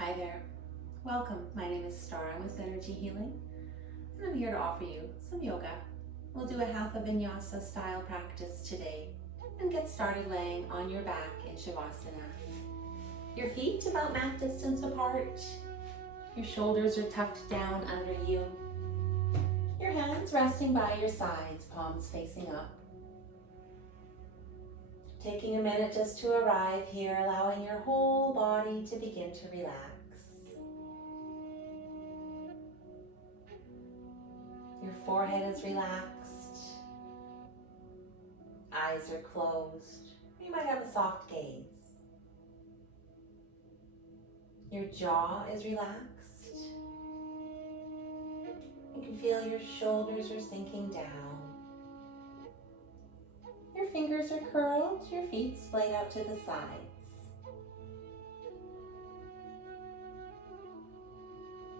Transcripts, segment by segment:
Hi there. Welcome. My name is Star. I'm with Energy Healing, and I'm here to offer you some yoga. We'll do a Hatha Vinyasa style practice today and get started laying on your back in Shavasana. Your feet about mat distance apart. Your shoulders are tucked down under you. Your hands resting by your sides, palms facing up. Taking a minute just to arrive here, allowing your whole body to begin to relax. Your forehead is relaxed. Eyes are closed. You might have a soft gaze. Your jaw is relaxed. You can feel your shoulders are sinking down. Your fingers are curled, your feet splayed out to the sides.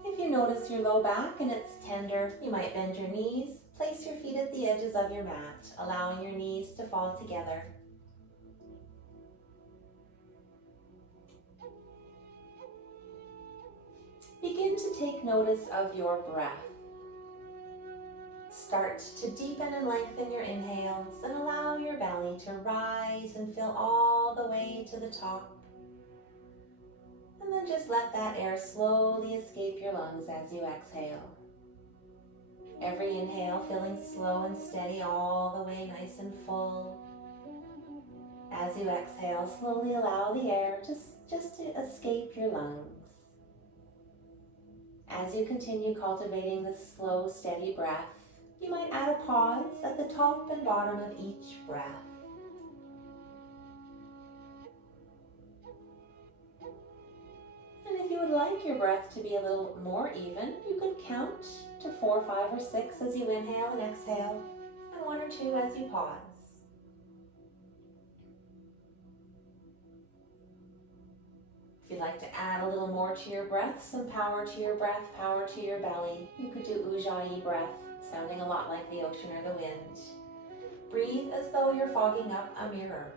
If you notice your low back and it's tender, you might bend your knees. Place your feet at the edges of your mat, allowing your knees to fall together. Begin to take notice of your breath. Start to deepen and lengthen your inhales and allow your belly to rise and fill all the way to the top. And then just let that air slowly escape your lungs as you exhale. Every inhale filling slow and steady all the way nice and full. As you exhale, slowly allow the air just to escape your lungs. As you continue cultivating this slow, steady breath, you might add a pause at the top and bottom of each breath. And if you would like your breath to be a little more even, you could count to 4, 5, or 6 as you inhale and exhale, and 1 or 2 as you pause. If you'd like to add a little more to your breath, some power to your breath, power to your belly, you could do Ujjayi breath, sounding a lot like the ocean or the wind. Breathe as though you're fogging up a mirror.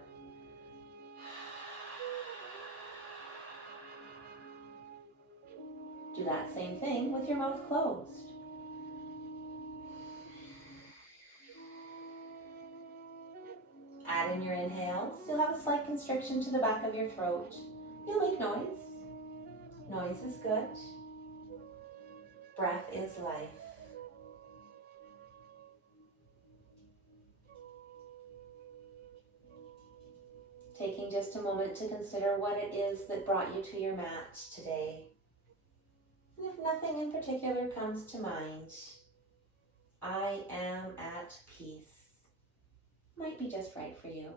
Do that same thing with your mouth closed. Add in your inhales. You'll have a slight constriction to the back of your throat. You'll make noise. Noise is good. Breath is life. Taking just a moment to consider what it is that brought you to your mat today. And if nothing in particular comes to mind, I am at peace. Might be just right for you.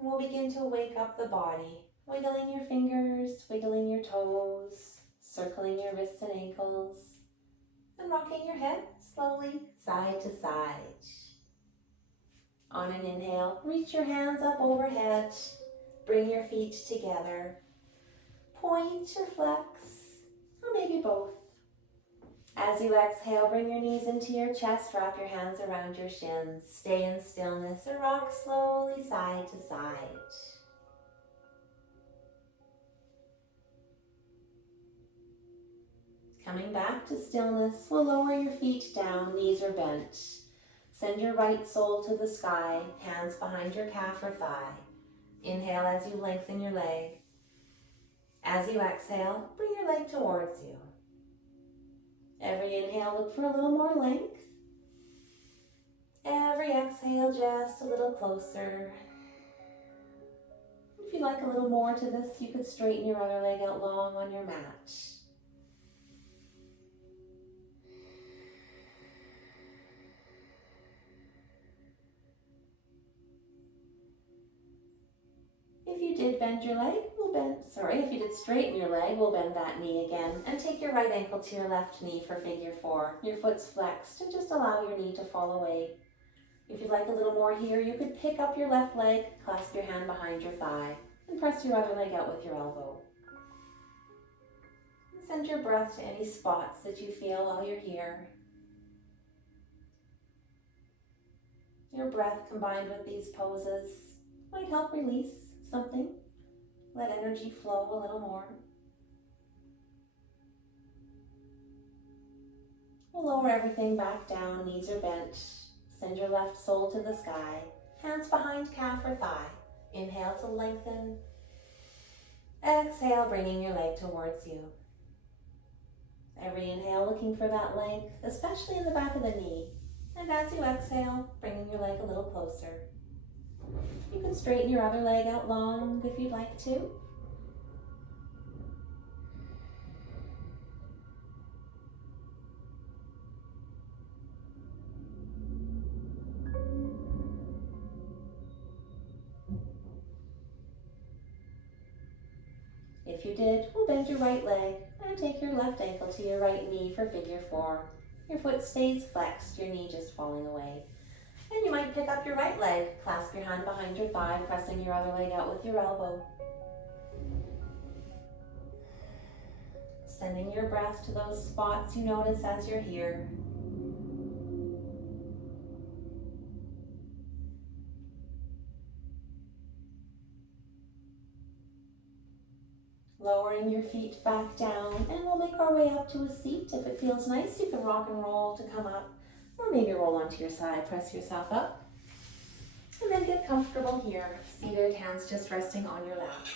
And we'll begin to wake up the body, wiggling your fingers, wiggling your toes, circling your wrists and ankles, and rocking your head slowly side to side. On an inhale, reach your hands up overhead, bring your feet together, point or flex, or maybe both. As you exhale, bring your knees into your chest, wrap your hands around your shins, stay in stillness, and rock slowly side to side. Coming back to stillness, we'll lower your feet down, knees are bent. Send your right sole to the sky, hands behind your calf or thigh. Inhale as you lengthen your leg. As you exhale, bring your leg towards you. Every inhale, look for a little more length. Every exhale, just a little closer. If you'd like a little more to this, you could straighten your other leg out long on your mat. If you did bend your leg, if you did straighten your leg, we'll bend that knee again and take your right ankle to your left knee for figure 4. Your foot's flexed and just allow your knee to fall away. If you'd like a little more here, you could pick up your left leg, clasp your hand behind your thigh, and press your other leg out with your elbow. And send your breath to any spots that you feel while you're here. Your breath combined with these poses might help release something. Let energy flow a little more. We'll lower everything back down, knees are bent. Send your left sole to the sky. Hands behind calf or thigh. Inhale to lengthen. Exhale, bringing your leg towards you. Every inhale looking for that length, especially in the back of the knee. And as you exhale, bringing your leg a little closer. You can straighten your other leg out long if you'd like to. If you did, we'll bend your right leg and take your left ankle to your right knee for figure 4. Your foot stays flexed, your knee just falling away. And you might pick up your right leg, clasp your hand behind your thigh, pressing your other leg out with your elbow. Sending your breath to those spots you notice as you're here. Lowering your feet back down, and we'll make our way up to a seat. If it feels nice, you can rock and roll to come up, or maybe roll onto your side, press yourself up, and then get comfortable here, seated, hands just resting on your lap.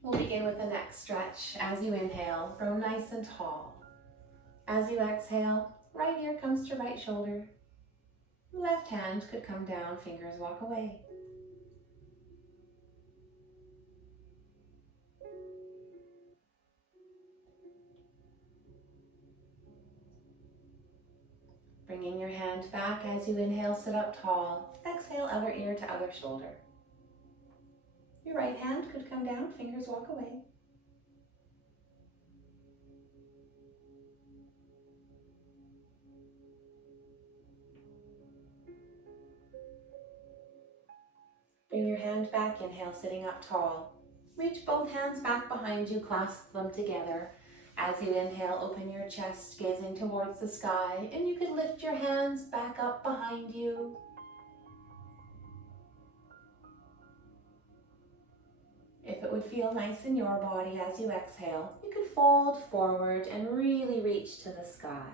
We'll begin with the neck stretch. As you inhale, grow nice and tall. As you exhale, right ear comes to right shoulder. Left hand could come down, fingers walk away. Bringing your hand back as you inhale, sit up tall. Exhale, other ear to other shoulder. Your right hand could come down, fingers walk away. Bring your hand back, inhale, sitting up tall. Reach both hands back behind you, clasp them together. As you inhale, open your chest, gazing towards the sky, and you could lift your hands back up behind you. If it would feel nice in your body as you exhale, you could fold forward and really reach to the sky.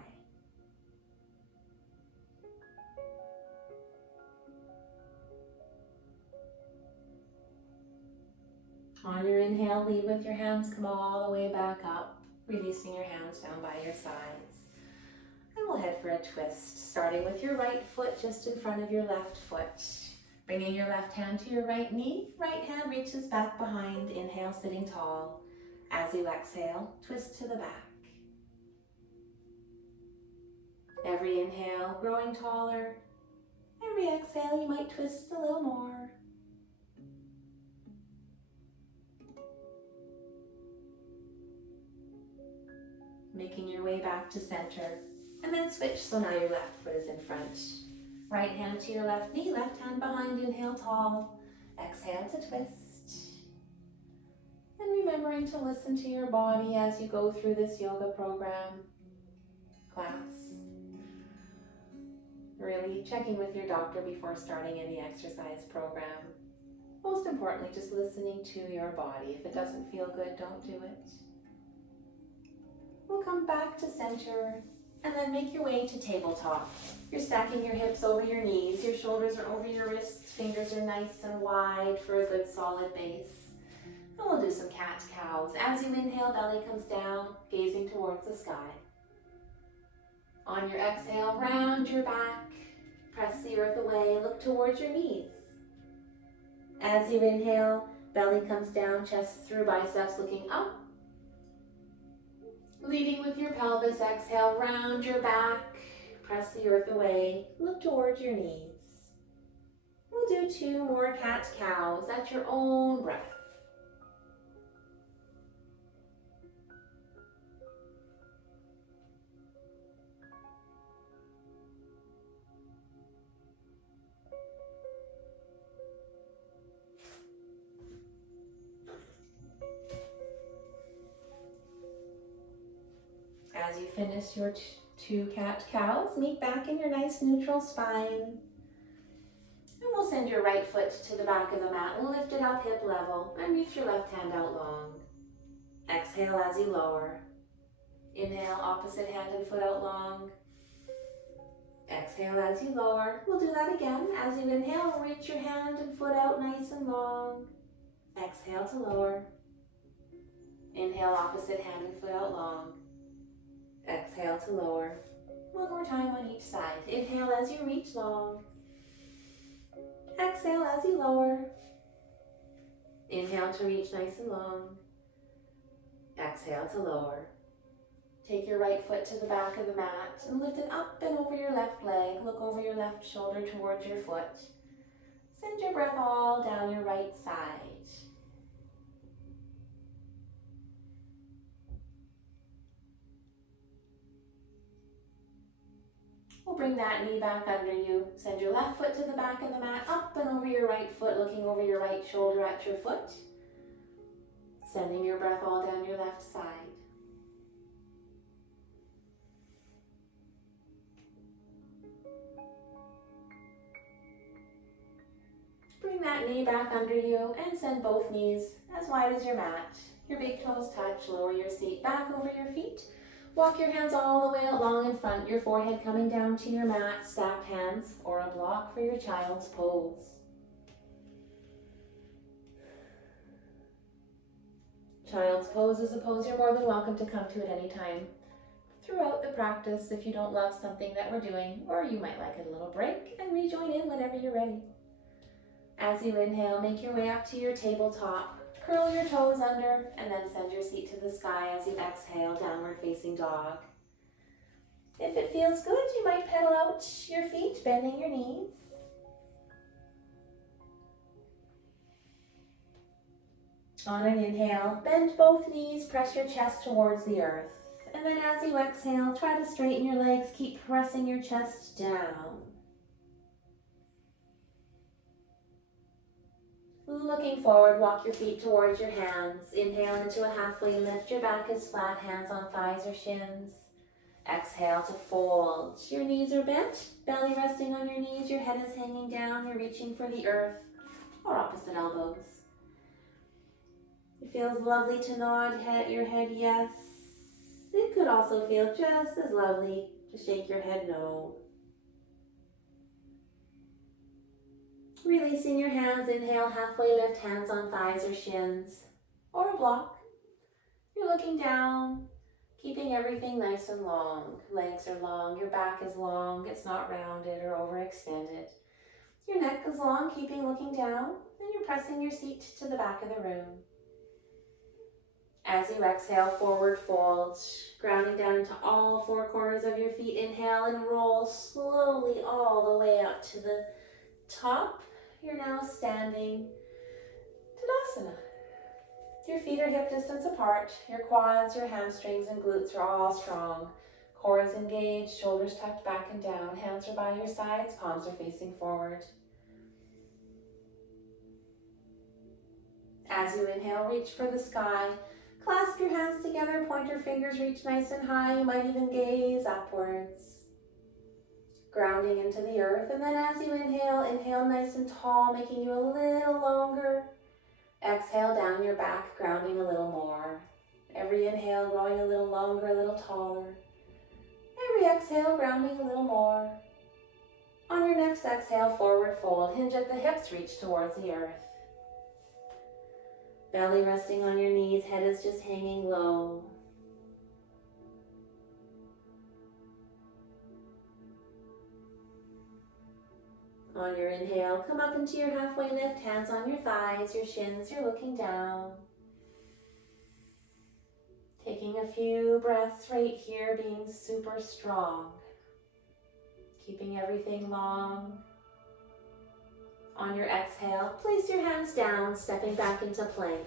On your inhale, lead with your hands, come all the way back up, releasing your hands down by your sides. And we'll head for a twist, starting with your right foot just in front of your left foot. Bringing your left hand to your right knee, right hand reaches back behind, inhale, sitting tall. As you exhale, twist to the back. Every inhale, growing taller. Every exhale, you might twist a little more. Making your way back to center, and then switch so now your left foot is in front. Right hand to your left knee, left hand behind, inhale tall, exhale to twist. And remembering to listen to your body as you go through this yoga program, class. Really checking with your doctor before starting any exercise program. Most importantly, just listening to your body. If it doesn't feel good, don't do it. We'll come back to center and then make your way to tabletop. You're stacking your hips over your knees, your shoulders are over your wrists, fingers are nice and wide for a good solid base. And we'll do some cat-cows. As you inhale, belly comes down, gazing towards the sky. On your exhale, round your back, press the earth away, look towards your knees. As you inhale, belly comes down, chest through biceps, looking up. Leading with your pelvis, exhale, round your back, press the earth away, look towards your knees. We'll do 2 more cat-cows at your own breath. As you finish your 2 cat-cows, meet back in your nice neutral spine. And we'll send your right foot to the back of the mat. Lift it up hip level and reach your left hand out long. Exhale as you lower. Inhale, opposite hand and foot out long. Exhale as you lower. We'll do that again. As you inhale, reach your hand and foot out nice and long. Exhale to lower. Inhale, opposite hand and foot out long. Exhale to lower. One more time on each side. Inhale as you reach long. Exhale as you lower. Inhale to reach nice and long. Exhale to lower. Take your right foot to the back of the mat and lift it up and over your left leg. Look over your left shoulder towards your foot. Send your breath all down your right side. We'll bring that knee back under you. Send your left foot to the back of the mat, up and over your right foot, looking over your right shoulder at your foot. Sending your breath all down your left side. Bring that knee back under you and send both knees as wide as your mat. Your big toes touch, lower your seat back over your feet. Walk your hands all the way out long in front, your forehead coming down to your mat, stacked hands, or a block for your child's pose. Child's pose is a pose you're more than welcome to come to at any time. Throughout the practice, if you don't love something that we're doing, or you might like a little break, and rejoin in whenever you're ready. As you inhale, make your way up to your tabletop. Curl your toes under and then send your seat to the sky as you exhale, downward facing dog. If it feels good, you might pedal out your feet, bending your knees. On an inhale, bend both knees, press your chest towards the earth. And then as you exhale, try to straighten your legs, keep pressing your chest down. Looking forward, walk your feet towards your hands. Inhale into a halfway lift. Your back is flat, hands on thighs or shins. Exhale to fold. Your knees are bent, belly resting on your knees. Your head is hanging down. You're reaching for the earth or opposite elbows. It feels lovely to nod your head yes. It could also feel just as lovely to shake your head no. Releasing your hands, inhale, halfway lift, hands on thighs or shins, or a block. You're looking down, keeping everything nice and long. Legs are long, your back is long, it's not rounded or overextended. Your neck is long, keeping looking down, and you're pressing your seat to the back of the room. As you exhale, forward fold, grounding down into all four corners of your feet. Inhale and roll slowly all the way up to the top. You're now standing Tadasana. Your feet are hip distance apart. Your quads, your hamstrings, and glutes are all strong. Core is engaged, shoulders tucked back and down. Hands are by your sides, palms are facing forward. As you inhale, reach for the sky. Clasp your hands together, point your fingers, reach nice and high. You might even gaze upwards. Grounding into the earth, and then as you inhale nice and tall, making you a little longer. Exhale down your back, grounding a little more. Every inhale growing a little longer, a little taller. Every exhale grounding a little more. On your next exhale, forward fold, hinge at the hips, reach towards the earth. Belly resting on your knees, head is just hanging low. On your inhale, come up into your halfway lift, hands on your thighs, your shins, you're looking down. Taking a few breaths right here, being super strong. Keeping everything long. On your exhale, place your hands down, stepping back into plank.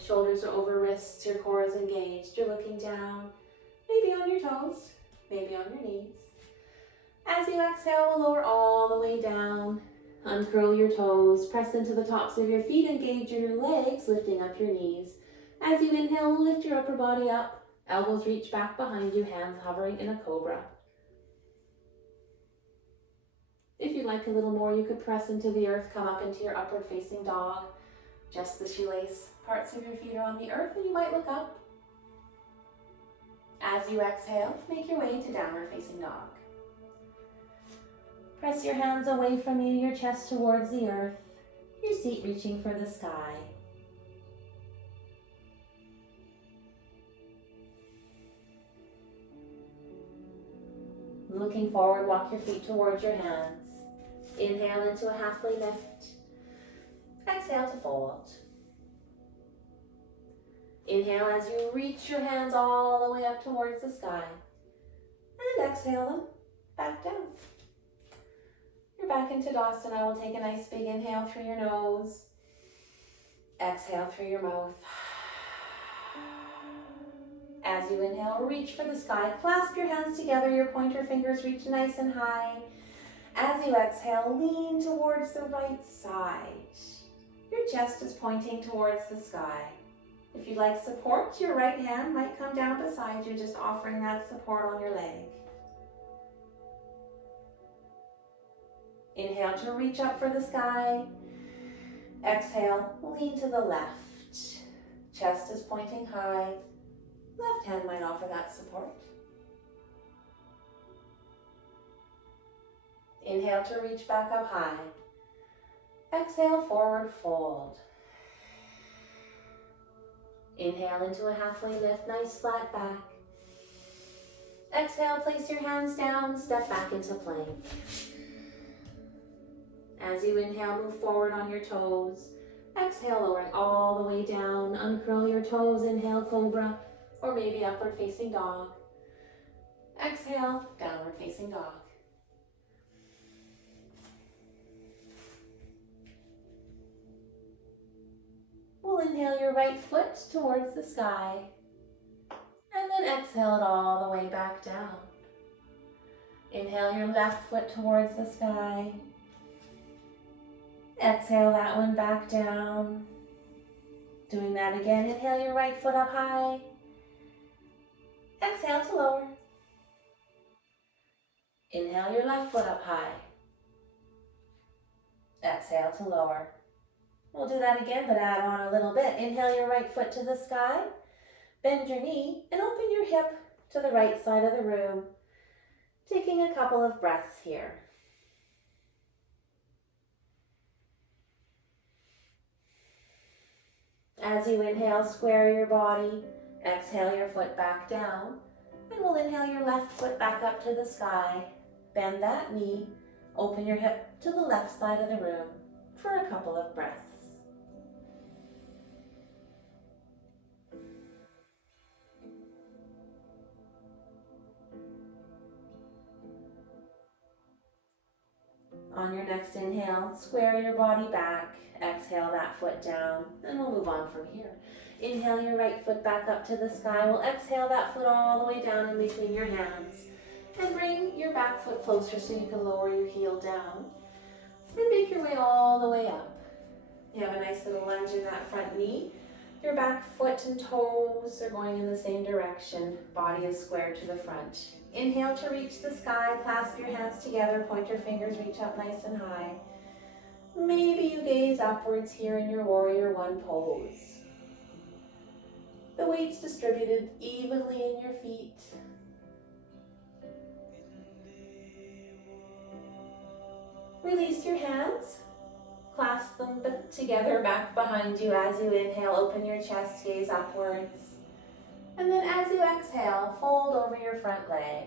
Shoulders are over wrists, your core is engaged, you're looking down, maybe on your toes, maybe on your knees. As you exhale, we'll lower all the way down. Uncurl your toes, press into the tops of your feet, engage your legs, lifting up your knees. As you inhale, lift your upper body up. Elbows reach back behind you, hands hovering in a cobra. If you'd like a little more, you could press into the earth, come up into your upward facing dog. Just the shoelace parts of your feet are on the earth, and you might look up. As you exhale, make your way to downward facing dog. Press your hands away from you, your chest towards the earth, your seat reaching for the sky. Looking forward, walk your feet towards your hands. Inhale into a halfway lift. Exhale to fold. Inhale as you reach your hands all the way up towards the sky. And exhale them back down. You're back into Dasana. We'll take a nice big inhale through your nose. Exhale through your mouth. As you inhale, reach for the sky. Clasp your hands together. Your pointer fingers reach nice and high. As you exhale, lean towards the right side. Your chest is pointing towards the sky. If you'd like support, your right hand might come down beside you, just offering that support on your leg. Inhale to reach up for the sky. Exhale, lean to the left. Chest is pointing high. Left hand might offer that support. Inhale to reach back up high. Exhale, forward fold. Inhale into a halfway lift, nice flat back. Exhale, place your hands down, step back into plank. As you inhale, move forward on your toes. Exhale, lowering all the way down, uncurl your toes, inhale, cobra, or maybe upward facing dog. Exhale, downward facing dog. We'll inhale your right foot towards the sky, and then exhale it all the way back down. Inhale your left foot towards the sky. Exhale that one back down. Doing that again, inhale your right foot up high. Exhale to lower. Inhale your left foot up high. Exhale to lower. We'll do that again, but add on a little bit. Inhale your right foot to the sky. Bend your knee and open your hip to the right side of the room. Taking a couple of breaths here. As you inhale, square your body. Exhale your foot back down. And we'll inhale your left foot back up to the sky. Bend that knee. Open your hip to the left side of the room for a couple of breaths. On your next inhale, square your body back. Exhale that foot down, and we'll move on from here. Inhale your right foot back up to the sky. We'll exhale that foot all the way down in between your hands. And bring your back foot closer so you can lower your heel down. And make your way all the way up. You have a nice little lunge in that front knee. Your back foot and toes are going in the same direction. Body is squared to the front. Inhale to reach the sky. Clasp your hands together. Point your fingers, reach up nice and high. Maybe you gaze upwards here in your warrior one pose. The weight's distributed evenly in your feet. Release your hands. Clasp them together back behind you as you inhale. Open your chest, gaze upwards. And then as you exhale, fold over your front leg.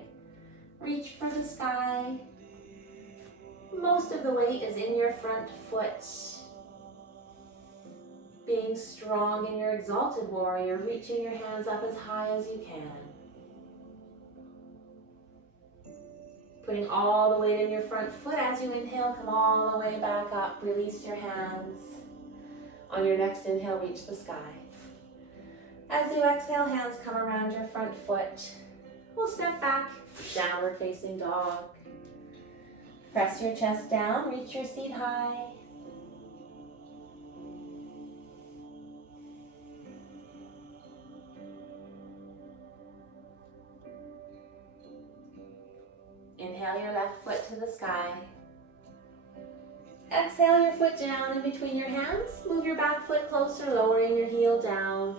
Reach for the sky. Most of the weight is in your front foot. Being strong in your exalted warrior, reaching your hands up as high as you can. Putting all the weight in your front foot. As you inhale, come all the way back up. Release your hands. On your next inhale, reach the sky. As you exhale, hands come around your front foot. We'll step back, downward facing dog. Press your chest down, reach your seat high. Inhale your left foot to the sky. Exhale your foot down in between your hands. Move your back foot closer, lowering your heel down.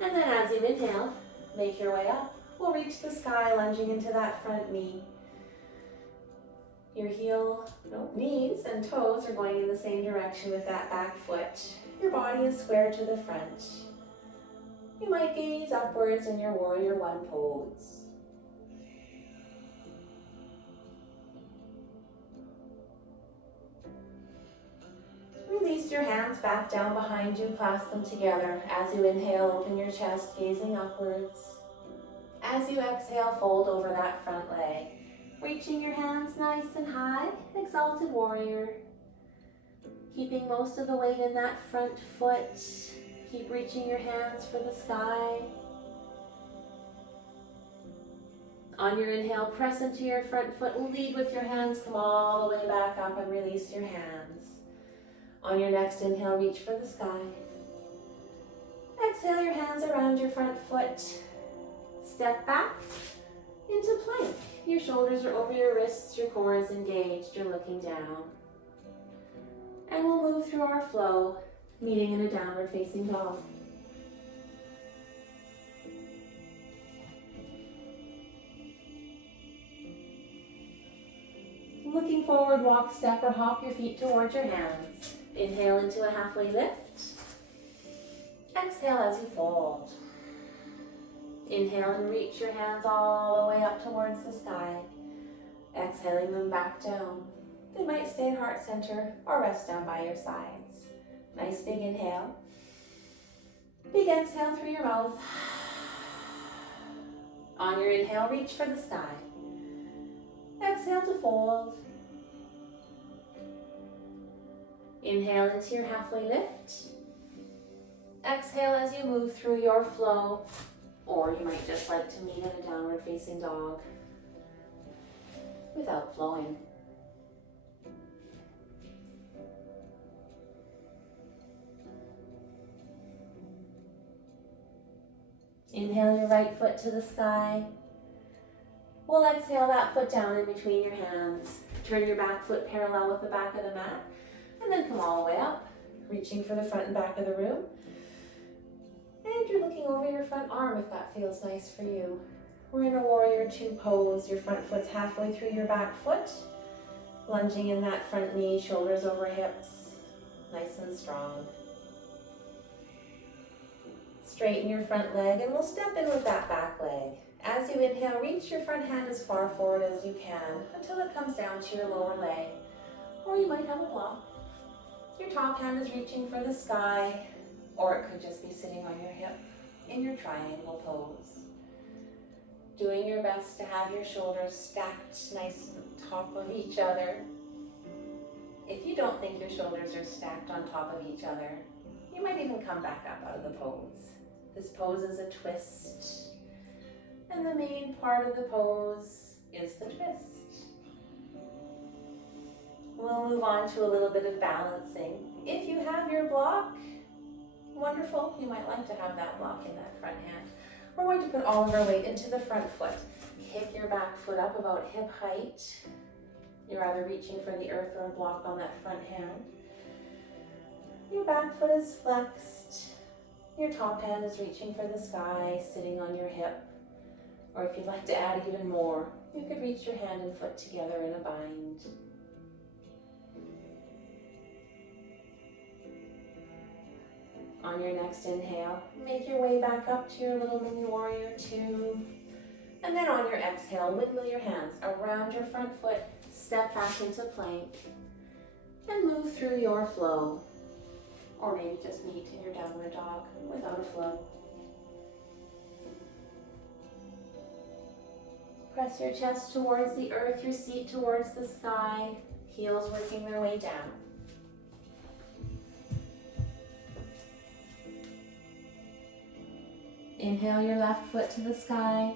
And then as you inhale, make your way up. We'll reach the sky, lunging into that front knee. Your knees and toes are going in the same direction with that back foot. Your body is square to the front. You might gaze upwards in your warrior one pose. Release your hands back down behind you, clasp them together. As you inhale, open your chest, gazing upwards. As you exhale, fold over that front leg. Reaching your hands nice and high, exalted warrior. Keeping most of the weight in that front foot. Keep reaching your hands for the sky. On your inhale, press into your front foot. Lead with your hands, come all the way back up and release your hands. On your next inhale, reach for the sky. Exhale your hands around your front foot. Step back into plank. Your shoulders are over your wrists, your core is engaged, you're looking down. And we'll move through our flow, meeting in a downward facing dog. Looking forward, walk, step, or hop your feet towards your hands. Inhale into a halfway lift. Exhale as you fold. Inhale and reach your hands all the way up towards the sky. Exhaling them back down. They might stay in heart center or rest down by your sides. Nice big inhale. Big exhale through your mouth. On your inhale, reach for the sky. Exhale to fold. Inhale into your halfway lift. Exhale as you move through your flow, or you might just like to meet in a downward facing dog without flowing. Inhale your right foot to the sky. We'll exhale that foot down in between your hands. Turn your back foot parallel with the back of the mat, and then come all the way up, reaching for the front and back of the room. And you're looking over your front arm if that feels nice for you. We're in a warrior two pose. Your front foot's halfway through your back foot, lunging in that front knee, shoulders over hips, nice and strong. Straighten your front leg, and we'll step in with that back leg. As you inhale, reach your front hand as far forward as you can until it comes down to your lower leg, or you might have a block. Your top hand is reaching for the sky, or it could just be sitting on your hip in your triangle pose. Doing your best to have your shoulders stacked nice on top of each other. If you don't think your shoulders are stacked on top of each other, you might even come back up out of the pose. This pose is a twist, and the main part of the pose is the twist. We'll move on to a little bit of balancing. If you have your block, wonderful. You might like to have that block in that front hand. We're going to put all of our weight into the front foot. Kick your back foot up about hip height. You're either reaching for the earth or a block on that front hand. Your back foot is flexed. Your top hand is reaching for the sky, sitting on your hip. Or if you'd like to add even more, you could reach your hand and foot together in a bind. On your next inhale, make your way back up to your little mini warrior two. And then on your exhale, wiggle your hands around your front foot, step back into plank, and move through your flow. Or maybe just meet in your downward dog without a flow. Press your chest towards the earth, your seat towards the sky, heels working their way down. Inhale your left foot to the sky.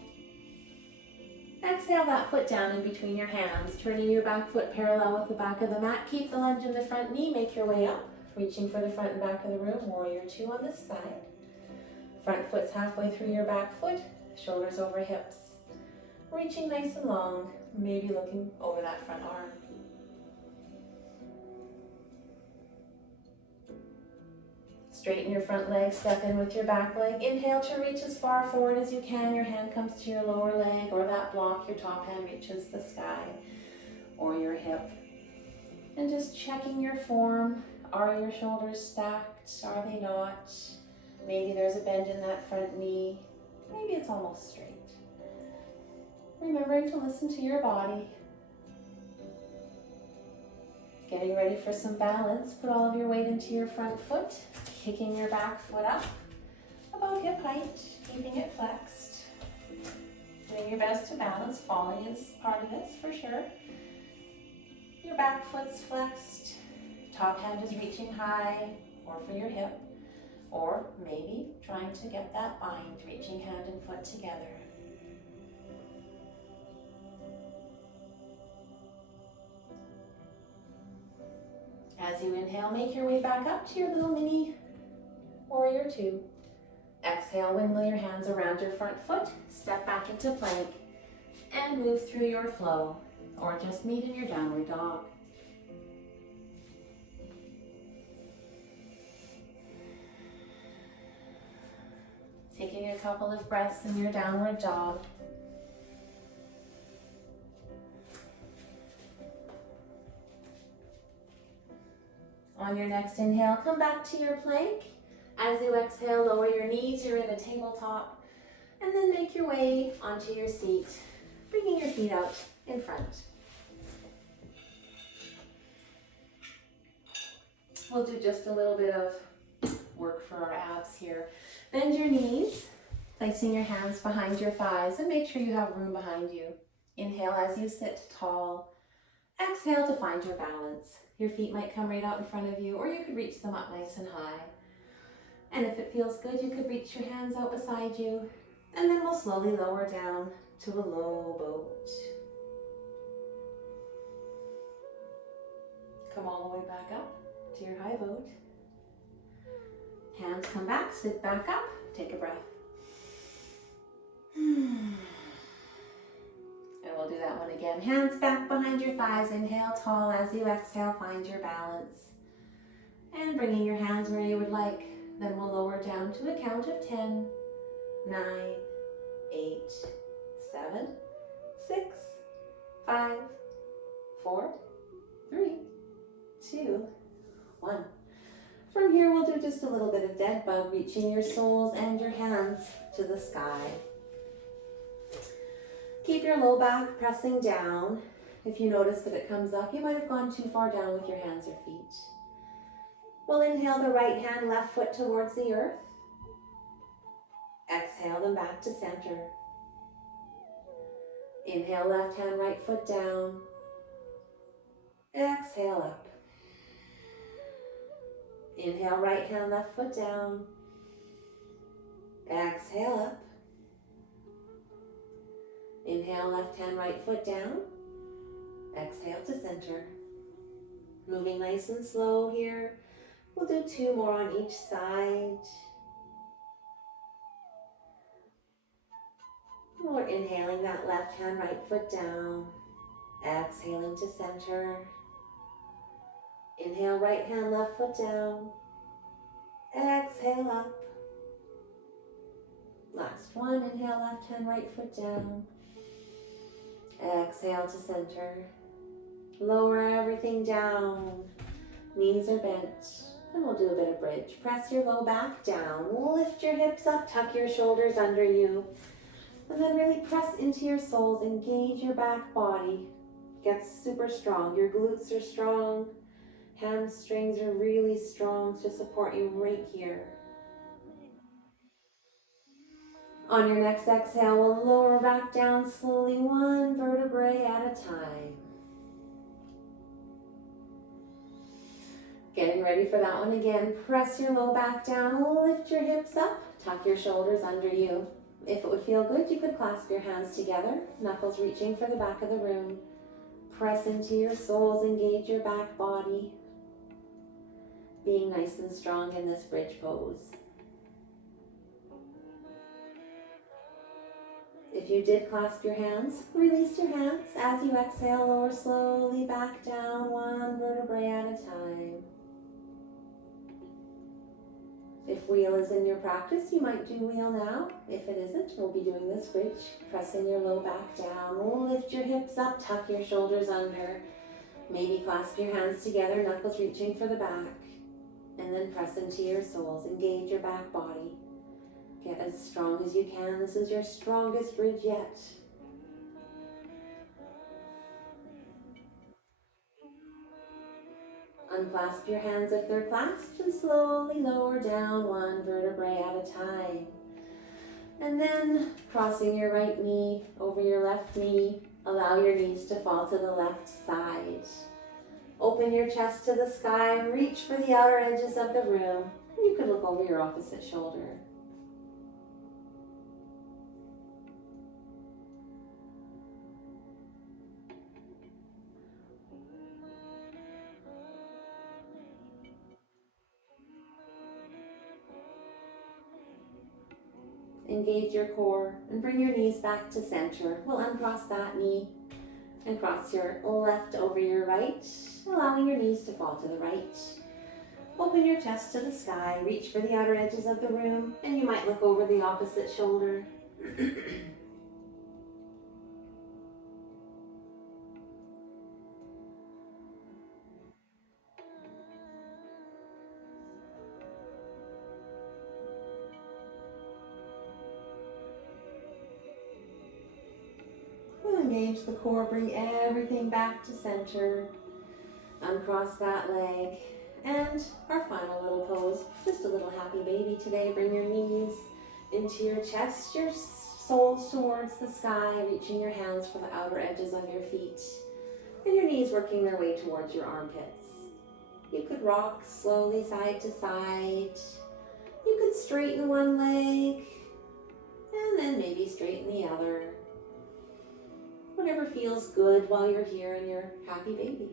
Exhale that foot down in between your hands, turning your back foot parallel with the back of the mat. Keep the lunge in the front knee, make your way up, reaching for the front and back of the room, warrior two on this side. Front foot's halfway through your back foot, shoulders over hips. Reaching nice and long, maybe looking over that front arm. Straighten your front leg, step in with your back leg. Inhale to reach as far forward as you can. Your hand comes to your lower leg or that block. Your top hand reaches the sky or your hip. And just checking your form. Are your shoulders stacked? Are they not? Maybe there's a bend in that front knee. Maybe it's almost straight. Remembering to listen to your body. Getting ready for some balance. Put all of your weight into your front foot. Kicking your back foot up about hip height. Keeping it flexed. Doing your best to balance. Falling is part of this for sure. Your back foot's flexed. Top hand is reaching high or for your hip. Or maybe trying to get that bind, reaching hand and foot together. As you inhale, make your way back up to your little mini warrior two. Exhale, windmill your hands around your front foot, step back into plank, and move through your flow, or just meet in your downward dog. Taking a couple of breaths in your downward dog. On your next inhale, come back to your plank. As you exhale, lower your knees, you're in a tabletop. And then make your way onto your seat, bringing your feet out in front. We'll do just a little bit of work for our abs here. Bend your knees, placing your hands behind your thighs, and make sure you have room behind you. Inhale as you sit tall. Exhale to find your balance. Your feet might come right out in front of you, or you could reach them up nice and high. And if it feels good, you could reach your hands out beside you. And then we'll slowly lower down to a low boat. Come all the way back up to your high boat. Hands come back, sit back up, take a breath. And we'll do that one again. Hands back behind your thighs, inhale tall. As you exhale, find your balance. And bringing your hands where you would like. Then we'll lower down to a count of 10, 9, 8, 7, 6, 5, 4, 3, 2, 1. From here, we'll do just a little bit of dead bug, reaching your soles and your hands to the sky. Keep your low back pressing down. If you notice that it comes up, you might have gone too far down with your hands or feet. We'll inhale the right hand, left foot towards the earth. Exhale them back to center. Inhale, left hand, right foot down. Exhale up. Inhale, right hand, left foot down. Exhale up. Inhale, left hand, right foot down. Exhale to center. Moving nice and slow here. We'll do 2 more on each side. We're inhaling that left hand, right foot down. Exhaling to center. Inhale, right hand, left foot down. Exhale up. Last one, inhale, left hand, right foot down. Exhale to center. Lower everything down. Knees are bent. And we'll do a bit of bridge. Press your low back down. Lift your hips up, tuck your shoulders under you. And then really press into your soles. Engage your back body. Get super strong. Your glutes are strong. Hamstrings are really strong to support you right here. On your next exhale, we'll lower back down slowly, 1 vertebrae at a time. Getting ready for that one again. Press your low back down, lift your hips up, tuck your shoulders under you. If it would feel good, you could clasp your hands together, knuckles reaching for the back of the room. Press into your soles, engage your back body. Being nice and strong in this bridge pose. If you did clasp your hands, release your hands. As you exhale, lower slowly back down, 1 vertebrae at a time. If wheel is in your practice, you might do wheel now. If it isn't, we'll be doing this bridge. Pressing your low back down. We'll lift your hips up, tuck your shoulders under. Maybe clasp your hands together, knuckles reaching for the back. And then press into your soles. Engage your back body. Get as strong as you can. This is your strongest bridge yet. Unclasp your hands if they're clasped and slowly lower down one vertebrae at a time. And then crossing your right knee over your left knee, allow your knees to fall to the left side. Open your chest to the sky and reach for the outer edges of the room. You could look over your opposite shoulder. Engage your core and bring your knees back to center. We'll uncross that knee and cross your left over your right, allowing your knees to fall to the right. Open your chest to the sky, reach for the outer edges of the room, and you might look over the opposite shoulder. Engage the core, bring everything back to center. Uncross that leg. And our final little pose, just a little happy baby today. Bring your knees into your chest, your soles towards the sky, reaching your hands for the outer edges of your feet. And your knees working their way towards your armpits. You could rock slowly side to side. You could straighten one leg, and then maybe straighten the other. Whatever feels good while you're here in your happy baby.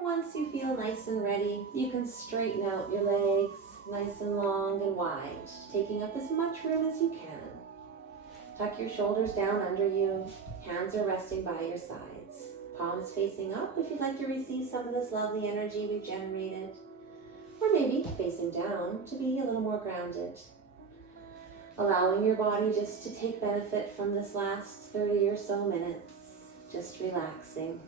Once you feel nice and ready, you can straighten out your legs nice and long and wide, taking up as much room as you can. Tuck your shoulders down under you. Hands are resting by your sides. Palms facing up if you'd like to receive some of this lovely energy we've generated. Or maybe facing down to be a little more grounded. Allowing your body just to take benefit from this last 30 or so minutes. Just relaxing.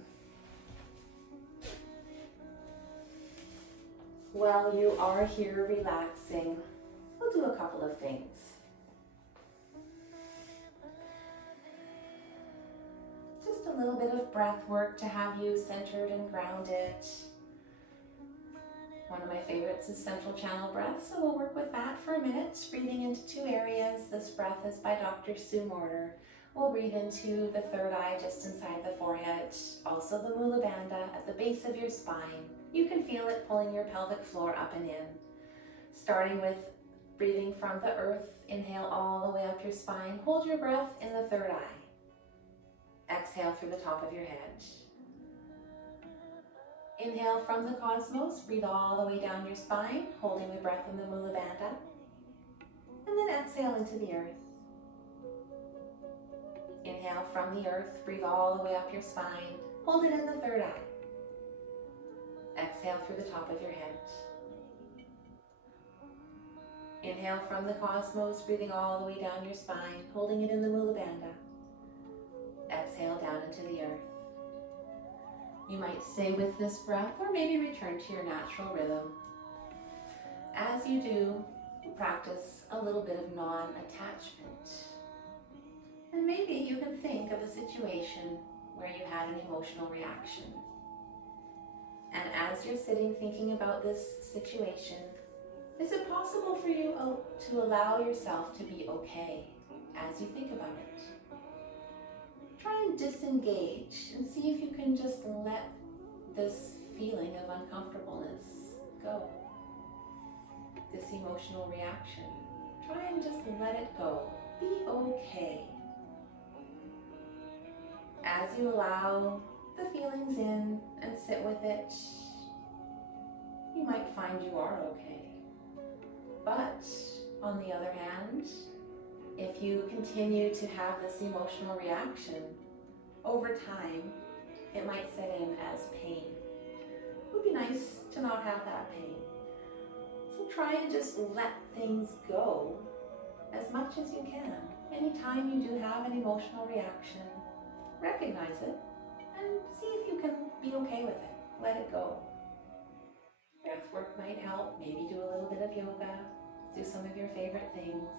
While you are here relaxing, we'll do a couple of things. Just a little bit of breath work to have you centered and grounded. One of my favorites is central channel breath, so we'll work with that for a minute, breathing into two areas. This breath is by Dr. Sue Morter. We'll breathe into the third eye just inside the forehead, also the Mula Bandha at the base of your spine. You can feel it pulling your pelvic floor up and in. Starting with breathing from the earth, inhale all the way up your spine. Hold your breath in the third eye. Exhale through the top of your head. Inhale from the cosmos, breathe all the way down your spine, holding the breath in the Mula Bandha. And then exhale into the earth. Inhale from the earth, breathe all the way up your spine, hold it in the third eye. Exhale through the top of your head. Inhale from the cosmos, breathing all the way down your spine, holding it in the Mula Bandha. Exhale down into the earth. You might stay with this breath or maybe return to your natural rhythm. As you do, practice a little bit of non-attachment. And maybe you can think of a situation where you had an emotional reaction. And as you're sitting thinking about this situation, is it possible for you to allow yourself to be okay as you think about it? Try and disengage and see if you can just let this feeling of uncomfortableness go. This emotional reaction. Try and just let it go. Be okay. As you allow the feelings in and sit with it, you might find you are okay. But on the other hand, if you continue to have this emotional reaction, over time, it might set in as pain. It would be nice to not not have that pain. So try and just let things go as much as you can. Anytime you do have an emotional reaction, recognize it and see if you can be okay with it. Let it go. Breath work might help. Maybe do a little bit of yoga. Do some of your favorite things.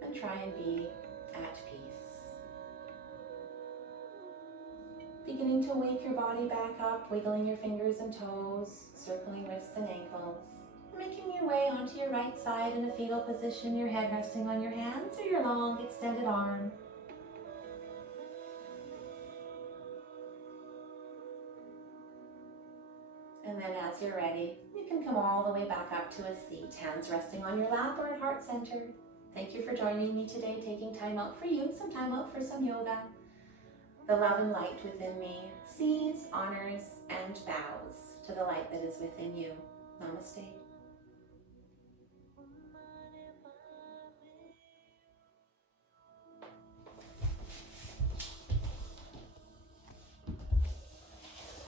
And try and be at peace. Beginning to wake your body back up, wiggling your fingers and toes, circling wrists and ankles. Making your way onto your right side in a fetal position, your head resting on your hands or your long extended arm. And then as you're ready, you can come all the way back up to a seat, hands resting on your lap or at heart center. Thank you for joining me today, taking time out for you, some time out for some yoga. The love and light within me sees, honors, and bows to the light that is within you. Namaste.